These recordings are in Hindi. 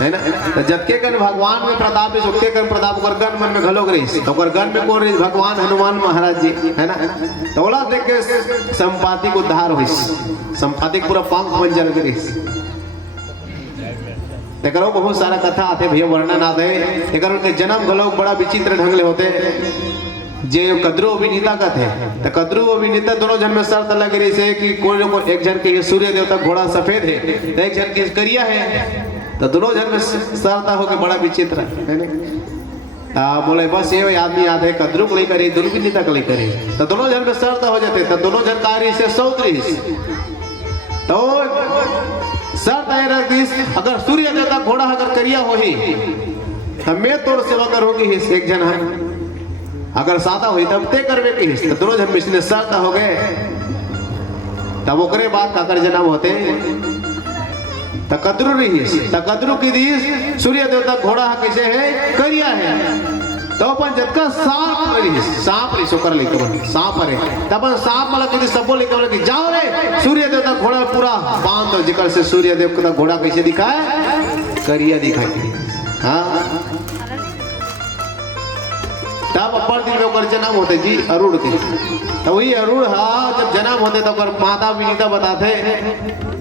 है ना। तो जतके कन भगवान में प्रताप है उतके कन प्रताप कर गन मन में घलोक रही तो कर गन में कौन रही भगवान हनुमान महाराज जी है ना। तो ओला देख के संपाति को उद्धार हुई संपाति पूरा पंख बन जल गई। तेकरो बहुत सारा कथा आते भैया वर्णन आते तेकर उनके जन्म घलोक बड़ा विचित्र ढंग ले होते। जे कद्रू अभिनेता का थे तो कद्रू अभिनेता दोनों जन में शर्त लग रही से कि कोई को एक जन के सूर्य देवता घोड़ा सफेद है तो एक जन की करिया है तो दोनों जन में शर्त हो के बड़ा विचित्र है। बोले बस ये आदमी याद है कद्रू को लेकर दुर्विनीता को लेकर तो दोनों जन में शर्त हो जाते तो दोनों जन कार्य से सौत्री तो शर्त है रखी अगर सूर्य देवता घोड़ा अगर करिया हो ही तो मैं तोर सेवा करूंगी एक जन है अगर सादा हुई तब ते करवे के तो दोनों जन मिशन शर्त हो गए। तब ओकरे बाद काकर जन्म होते तकद्रु रही तकद्रु की दीस सूर्य देवता घोड़ा कैसे है करिया है तो अपन जतका सांप रही सोकर लेकर सांप रे तब सांप वाला किसी सबो लेकर कि जाओ रे सूर्य देवता घोड़ा पूरा बांध दो जिकर से सूर्य देव का घोड़ा कैसे दिखाए करिया दिखाई। हाँ तब अपर दिन में जन्म होते जी अरुण के तो वही अरुण हाँ जब जन्म होते तो माता विनीता बताते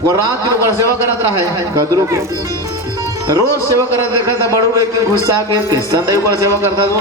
वो रात दिन सेवा करत रहा है कद्रू के रोज सेवा करत देखा था बड़ू लेके गुस्सा के संदेव सेवा करता तो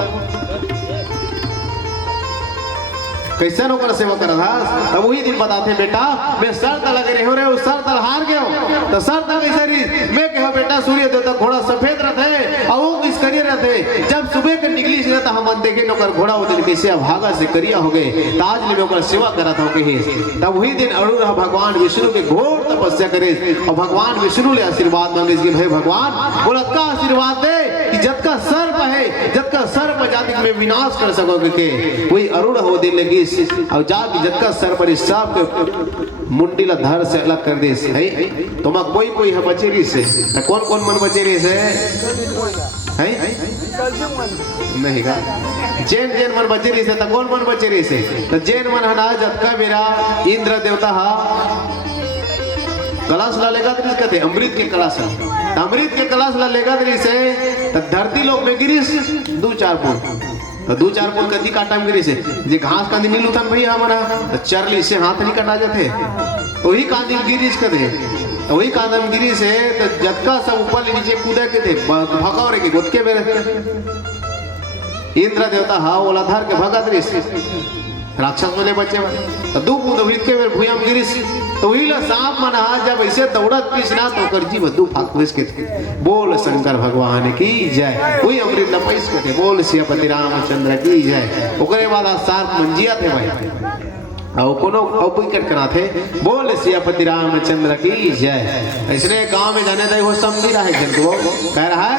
कैसे नौकर सेवा कर रहा तब वही दिन बताते बेटा मैं शर्त लगे रहे हो रे उस शर्त हार गए हो तो शर्त कैसे रही मैं कहो बेटा सूर्य देवता घोड़ा सफेद रहते और वो किस करिए रहते जब सुबह के निकली से रहता हम देखे नौकर घोड़ा उधर कैसे भागा से करिया हो गए ताज ले नौकर सेवा करा था कहीं तब वही दिन अरुण भगवान विष्णु के घोर तपस्या करे और भगवान विष्णु ले आशीर्वाद मांगे कि भाई भगवान बोला का आशीर्वाद दे कि जतका सर्प है जतका सर्प जाति में विनाश कर सकोगे के वही अरुण हो दिन लगी और जाके जतका सर पर सब के मुंडी ला धर से अलग कर दे है तुम कोई है बचेरी से कौन कौन मन बचेरी से है नहीं का जैन जैन मन बचेरी से तो कौन मन बचेरी से तो जैन मन हना जतका मेरा इंद्र देवता हा कलश ला लेगा तो कहते अमृत के कलश अमृत के कलश ला लेगा से तो धरती लोग में गिरीश 2-4 फुट तो 2-4 फुट कदी काटा में गिरी से जे घास कांदी मिल उठन भैया हमारा तो चरली से हाथ नहीं कटा जाते तो वही कांदी गिरीश कदे तो वही कांदम गिरी से तो जतका सब ऊपर नीचे कूदे के थे भगाव रे के गोद के मेरे इंद्र देवता हा ओला धर के भगत रे राक्षस वाले बच्चे तो दो कूद भीत के मेरे भुयम गिरीश तो वही ला सांप मना जब ऐसे दौड़त पीसना तो कर जी बद्दू फाकुस के थे बोल शंकर भगवान की जय वही अमृत लपैस के थे बोल सियापति रामचंद्र की जय ओकरे बाद सांप मंजिया थे भाई और कोनो विकेट करा थे बोल सियापति रामचंद्र की जय। इसने गांव में जाने थे वो समझी रहा है जन को कह रहा है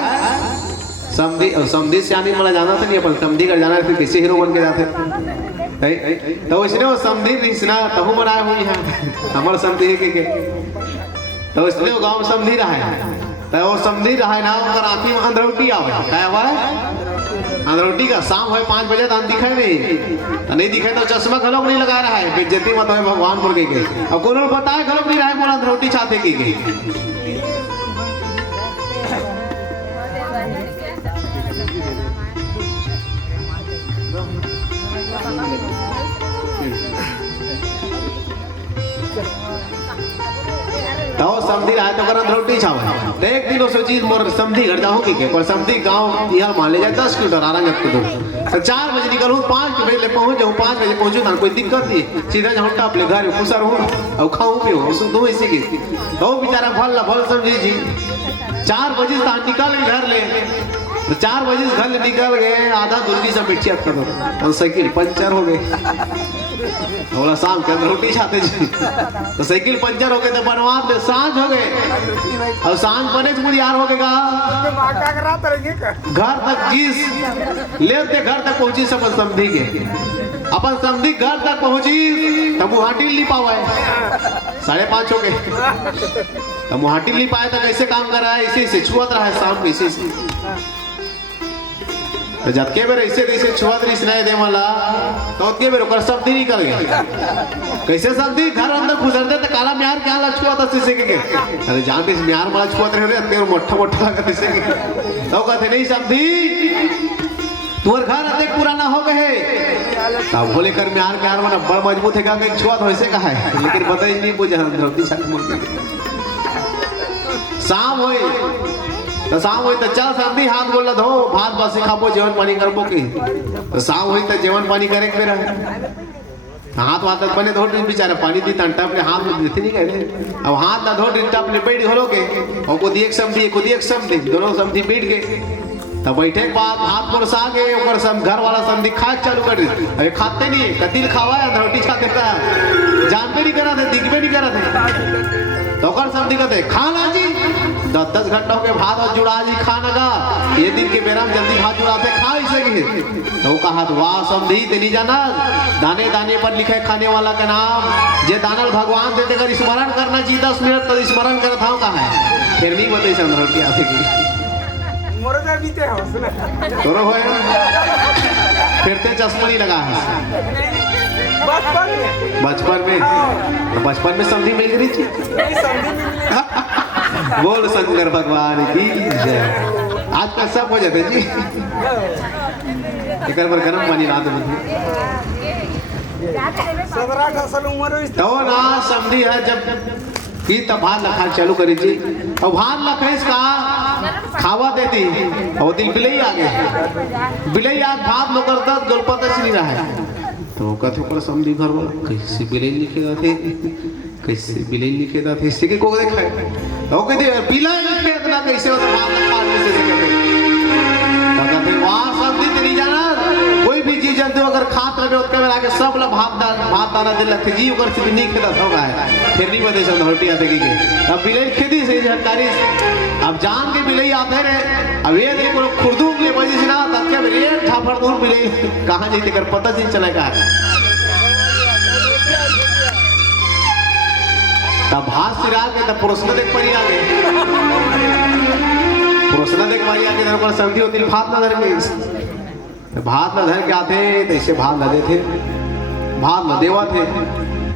समझी और समझी से आने वाला जाना था नहीं अपन समझी कर जाना फिर किसी हीरो बन के जाते तो इसने वो समझी रिश्ना तहु बनाए हुई है हमारे समझी के तो इसने वो गांव समझी रहा है तो वो समझी रहा है ना उनका राती में अंधरोटी आवे क्या हुआ है अंधरोटी का शाम है 5 बजे तो दिखाई नहीं दिखाई तो चश्मा खलोक नहीं लगा रहा है बेइज्जती मत है भगवान पर गई और कोनो बताए खलोक नहीं रहा है बोला अंधरोटी चाहते की गई तो समझी रहा है तो करन रोटी छाव तो एक दिन उस चीज मोर समझी घर जाऊं के पर समझी गांव यहां मान ले जाए 10 किलोमीटर आराम के दूर तो 4 बजे निकलूं 5 बजे ले पहुंच जाऊं 5 बजे पहुंचूं ना कोई दिक्कत नहीं सीधा जाऊं अपने घर में खुशर हूं और खाऊं पीऊं दो इसी की तो बेचारा भल समझी जी 4 बजे से निकल घर ले तो 4 बजे घर ले निकल गए आधा दूरी से मिर्ची कर दो और साइकिल पंचर हो गई बोला शाम के अंदर रोटी खाते जी तो साइकिल पंचर हो गए तो बनवाद में सांझ हो गए और सांझ बने मुझे यार हो गएगा घर तक जीस लेते घर तक पहुंची सब समझी के अपन समझी घर तक पहुंची तब मुहाटी ली पावा है 5:30 हो गए तो मुहाटी ली पाए तो कैसे काम कर रहा है इसी से छुअत रहा है शाम को इसी से तो जब के बेर ऐसे जैसे छुआ दृश्य नहीं दे वाला तो के बेर ओकर समझी नहीं कर गया कैसे समझी घर अंदर गुजरते तो काला म्यार क्या लग छुआ था शीशे के अरे जान के म्यार वाला छुआ रहे तेरे मोटा मोटा लगा शीशे के तो कहते नहीं समझी तुम्हार घर अधिक पुराना हो गए तब बोले कर म्यार म्यार वाला बड़ मजबूत है कहीं छुआ तो ऐसे कहा है लेकिन पता ही नहीं मुझे द्रौपदी शाम हुई तो शाम हुई तो चल समझी हाथ बोल धो भात बासी खाबो जेवन पानी करबो की तो शाम हुई तो जेवन पानी करे के मेरा हाथ वात बने धो बेचारा पानी दी तंटा अपने हाथ में देते नहीं कह अब हाथ ना धो डिंटा अपने बैठ घोलोगे और को एक समझी को एक समझी दोनों समझी बैठ गए तब बैठे के बाद हाथ पर सा गए ऊपर सब घर वाला समझी खा चालू कर अरे खाते नहीं कतिल खावा है रोटी खा देता जानते नहीं करा थे दिखबे नहीं करा थे तो कर समझी कहते खाना जी 10-10 घंटा हो गए भात और जुड़ा जी खाना का ये दिन के बेरा में जल्दी भात जुड़ाते खा सके तो कहा वाह समझी तेली जाना दाने दाने पर लिखे खाने वाला का नाम जे दानल भगवान देते कर स्मरण करना चाहिए 10 मिनट तो स्मरण कर था कहा है फिर नहीं बताई समझ की आते की तोरो होए फिर ते चश्मा नहीं लगा है बचपन में समझी मिल गई थी बोल शंकर भगवान की जय आज का सब हो जाते जी एक बार गर्म पानी ला दो तो ना समझी है जब ही तब भात लखा चालू करी जी और भात लखेस का खावा देती और दिल बिलई आ गए बिलई आज भात लोग करता गोलपत नहीं रहा है तो कहते पर समझी घर वाला कैसे बिलई लिखेगा थे कैसे बिलई लिखेगा थे इससे के को देखा है तो कहते बिलई लिखे इतना कैसे होता भात लखा से कहते तो कहते वाह समझी तेरी जाना कोई भी चीज जंतु अगर खात रहे उसके में आके सब ला भात दाना दिल लगते जी ओकर से नहीं खेता होगा है फिर नहीं बते सब रोटी आते की अब बिलई खेती से जानकारी अब जान के बिलई आते रहे अब ये देखो खुर्दू के वजह से ना तब के रे ठाफड़ दूर बिलई कहां जाते कर पता नहीं चलेगा तब भात सिरा के तब पुरुषना देख पड़ी आगे पुरुषना देख पड़ी आगे तेरे को समझी होती भात ना धर के भात ना धर के आते तो ऐसे भात लदे थे भात न देवा थे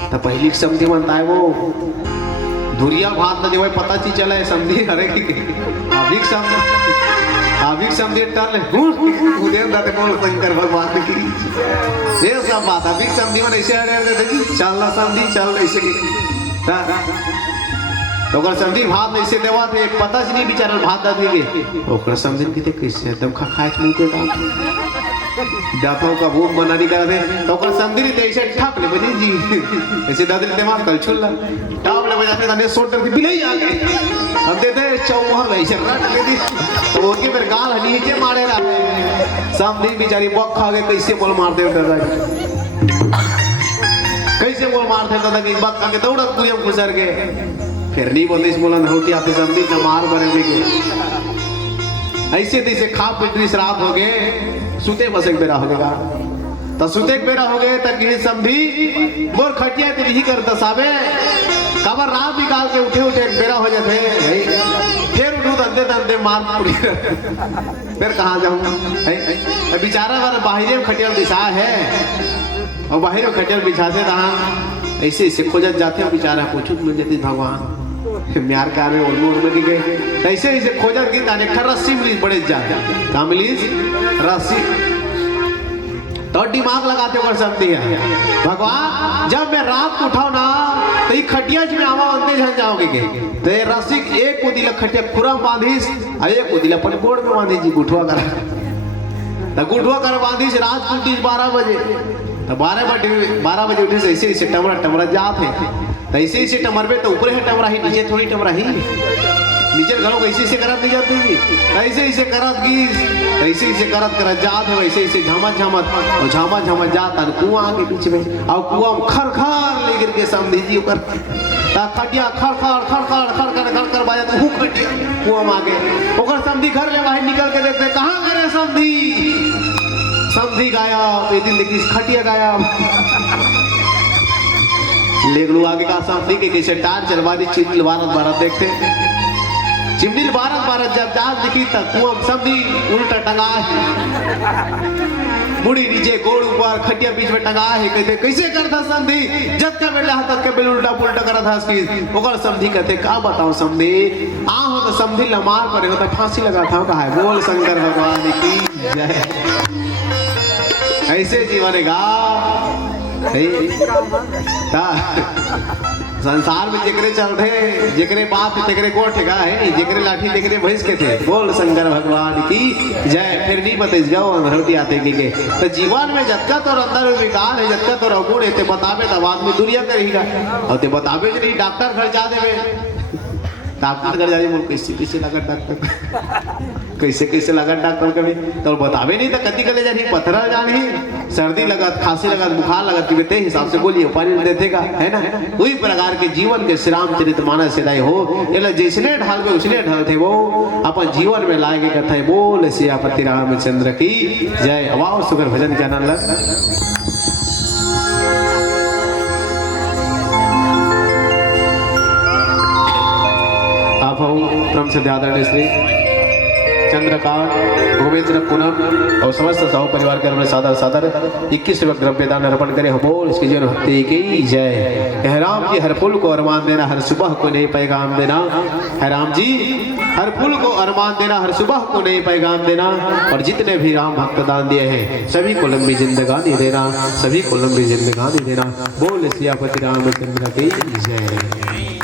तो पहली समझी बनता है वो धुरिया भात न देवा पता चीज चला है समझी अरे अभी समझे टर्न उदय दाते बोल शंकर भगवान की ये सब बात अभी समझी मन ऐसे चलना समझी चल ऐसे तो अगर समझी भात ऐसे देवा थे पता से नहीं बेचारा भात दा देंगे ओकर समझी की कैसे एकदम खाए मुंह के दातों का भूख बना नहीं कर रहे तो कर समझी नहीं ऐसे ठाक ले बनी जी ऐसे दादरी दिमाग कल छुल्ला टाप ले बजाते दाने सोट कर बिलई आ गए हम देते चौहर ऐसे रट ले दी तो उनके फिर गाल नीचे मारे रहा समझी बेचारी बक खा गए कैसे बोल मारते दादा कैसे बोल मारते दादा कि बक खा के दौड़त दुनिया में गुजर गए फिर नहीं बोलते इस बोलन रोटी आते समझी ना मार बने के ऐसे तैसे खा पीट शराब हो गए सुते बस एक बेरा हो गया तो सुते एक बेरा हो गए तक ये समझी मोर खटिया ते नहीं करता साबे कबर रात निकाल के उठे उठे एक बेरा हो जाते फिर उठू धंधे धंधे मार पूरी फिर कहाँ जाऊँ बेचारा वाला बाहर में खटिया बिछा है और बाहर में खटिया बिछाते रहा ऐसे ऐसे खोजत जाते हैं बेचारा कुछ मिल जाती भगवान म्यार का में ओलमोर में गए ऐसे ऐसे खोजत गई ताने खर रस्सी मिली बड़े जाते कहाँ मिली रस्सी तो दिमाग लगाते हो कर सकती है भगवान जब मैं रात को उठाओ ना तो ये खटिया में आवा अंते झन जाओगे के तो ये रस्सी एक को दिला खटिया खुरा बांधीस और एक को दिला अपन गोड़ में बांधी जी गुठवा कर तो गुठवा कर बांधीस रात को 12 बजे तो 12 बजे उठे ऐसे ऐसे टमरा जाते तो ऐसे ऐसे टमरबे तो ऊपर है टमरा ही नीचे थोड़ी टमरा ही नीचे घरों ऐसे ऐसे करत नहीं जाती ऐसे ऐसे करत की ऐसे ऐसे करत करत जात है वैसे ऐसे झमत और झमत जात और कुआं के बीच में और कुआं में खर लेकर के समझी जी ऊपर ता खटिया खर बाजा तो हुक खटिया कुआं में आके ओकर समझी घर ले बाहर निकल के देखते कहां करे समझी गायब ये दिन देखी खटिया गायब लेगलू आगे का समझी के कैसे टार चलवा दी चिल्ल भारत देखते चिमनी बारह बारह जब जात दिखी तक कुआं समझी उल्टा टंगा है, मुड़ी नीचे गोड़ ऊपर खटिया बीच में टंगा है। कहते कैसे करता समझी, जब का बेला हाथ के बेल उल्टा पुल्टा करा था उसकी ओकर समझी। कहते का बताओ समझी, आ हो तो समझी लमार पड़े हो तो फांसी लगा था। कहा है बोल शंकर भगवान की जय। ऐसे जीवन गा संसार में जेकरे चलते जेकरे बाप तेकरे कोठ का है, जेकरे लाठी तेकरे भैंस के थे। बोल शंकर भगवान की जय। फिर नहीं बते जाओ अंधरती आते के तो जीवन में जतका तो अंदर विकार है, जतका तो अवगुण है, ते बतावे तब आदमी दुनिया में रहेगा। और ते बतावे नहीं डॉक्टर घर जा देवे, डॉक्टर घर जा रही बोल कैसे कैसे लगा डॉक्टर, कैसे कैसे लगा डॉक्टर कभी तो बतावे नहीं तो कति करे जा रही पथरा जा रही, सर्दी लगा खांसी लगा बुखार लगा कि ते हिसाब से बोलिए पानी देतेगा है ना। वही प्रकार के जीवन के श्री रामचरित मानस से हो एला जैसने ढाल में उसने ढाल थे वो अपन जीवन में लाए के कथा है। बोल सियापति रामचंद्र की जय। अवाव सुगर भजन के आनंद। क्रम से आदरणीय श्री चंद्रकांत गोविंद्र पूनम और समस्त सह परिवार के अपने सादर सादर 21 द्रव्य दान अर्पण करे। बोल इसकी जीवन भक्ति की जय। है राम जी हर फूल को अरमान देना, हर सुबह को नए पैगाम देना। है राम जी हर फूल को अरमान देना, हर सुबह को नए पैगाम देना। और जितने भी राम भक्त दान दिए हैं सभी को लंबी जिंदगानी देना, सभी को लंबी जिंदगानी देना। बोल सियापति रामचंद्र की जय।